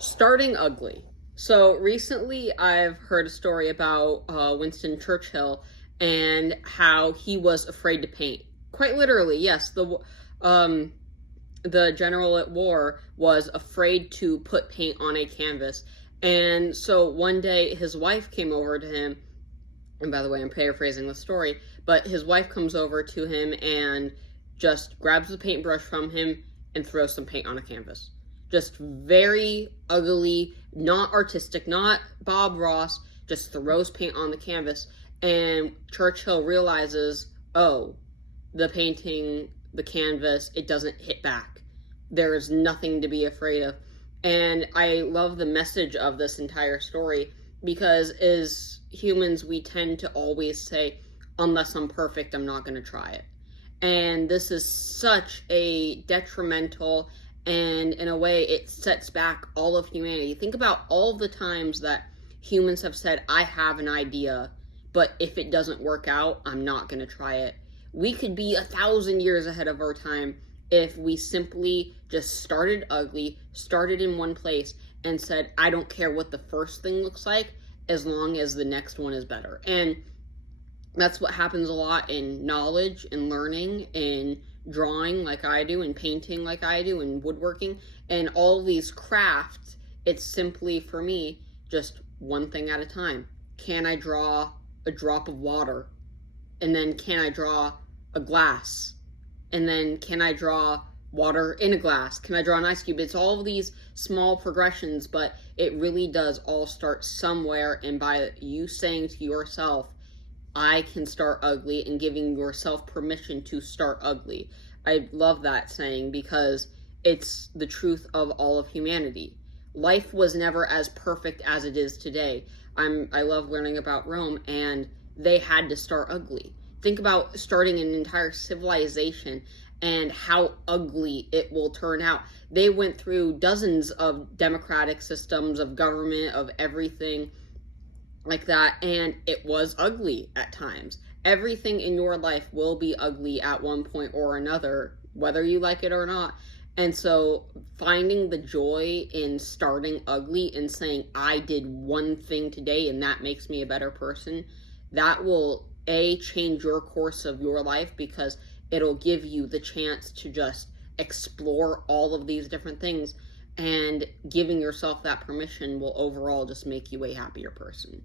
Starting ugly. So recently, I've heard a story about Winston Churchill and how he was afraid to paint. Quite literally, yes. Um, the general at war was afraid to put paint on a canvas, and so one day his wife came over to him. And by the way, I'm paraphrasing the story, but his wife comes over to him and just grabs the paintbrush from him and throws some paint on a canvas. Just very ugly, not artistic, not Bob Ross, just throws paint on the canvas. And Churchill realizes, oh, the painting, the canvas, it doesn't hit back. There is nothing to be afraid of. And I love the message of this entire story because as humans, we tend to always say, unless I'm perfect, I'm not going to try it. And this is such a detrimental, and in a way, it sets back all of humanity. Think about all the times that humans have said, I have an idea, but if it doesn't work out, I'm not going to try it. We could be 1,000 years ahead of our time if we simply just started ugly, started in one place, and said, I don't care what the first thing looks like as long as the next one is better. And that's what happens a lot in knowledge and learning, in drawing like I do, and painting like I do, and woodworking, and all these crafts. It's simply, for me, just one thing at a time. Can I draw a drop of water? And then can I draw a glass? And then can I draw water in a glass? Can I draw an ice cube? It's all of these small progressions, but it really does all start somewhere. And by you saying to yourself, I can start ugly, and giving yourself permission to start ugly. I love that saying because it's the truth of all of humanity. Life was never as perfect as it is today. I love learning about Rome, and they had to start ugly. Think about starting an entire civilization and how ugly it will turn out. They went through dozens of democratic systems of government, of everything like that, and it was ugly at times. Everything in your life will be ugly at one point or another, whether you like it or not. And so finding the joy in starting ugly and saying, I did one thing today and that makes me a better person, that will change your course of your life, because it'll give you the chance to just explore all of these different things, and giving yourself that permission will overall just make you a happier person.